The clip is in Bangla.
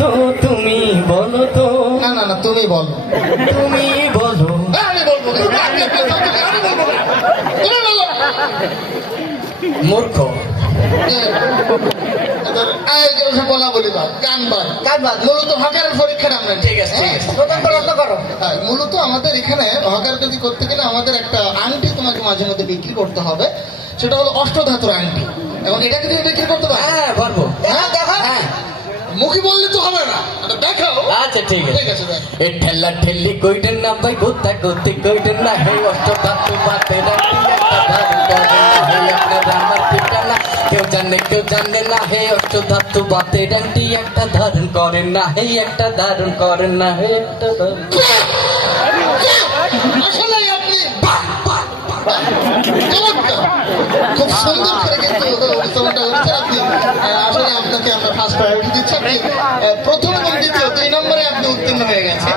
তো তুমি বলো তো। না না না, তুমি বলো। তুমি বলো। আমি বলবো না, আমি বলবো না, তুমি বলো। মূর্খ। বলা বলি বাদ, গান বাদ। গান বাদ। মূলত হকারের পরীক্ষাটা আমরা ঠিক আছে, ঠিক আছে। প্রথম প্রশ্ন করো। মূলত আমাদের এখানে হকার যদি করতে গেলে আমাদের একটা আংটি তোমাকে মাঝে মধ্যে বিক্রি করতে হবে, সেটা হলো অষ্টধাতুর আংটি। এবং এটাকে তুমি বিক্রি করতে পারো। হ্যাঁ পারবো। হ্যাঁ দেখো, হ্যাঁ মুখে বললে তো হবে না, এটা দেখাও। আচ্ছা ঠিক আছে। ঠিক আছে, দেখ। এ ঠেলা ঠেলি কইটেন না ভাই, গোতা গতি কইটেন না, হে অষ্ট ধাতু বাতে রাখি একটা ধারণ করেন না, হে আপনার আমার ঠিকানা কেউ জানে না, হে অষ্ট ধাতু বাতে রাখি একটা ধারণ করেন না, হে একটা ধারণ করেন না, হে একটা ধারণ। আসলে আপনি চমৎকার, খুব সুন্দর করে কিন্তু উৎসবটা হচ্ছে। আপনি আসলে আপনাকে আমরা ফার্স্ট প্রায়োরিটি দিচ্ছি। আপনি প্রথম এবং দ্বিতীয় 2 নম্বরে আপনি উত্তীর্ণ হয়ে গেছে।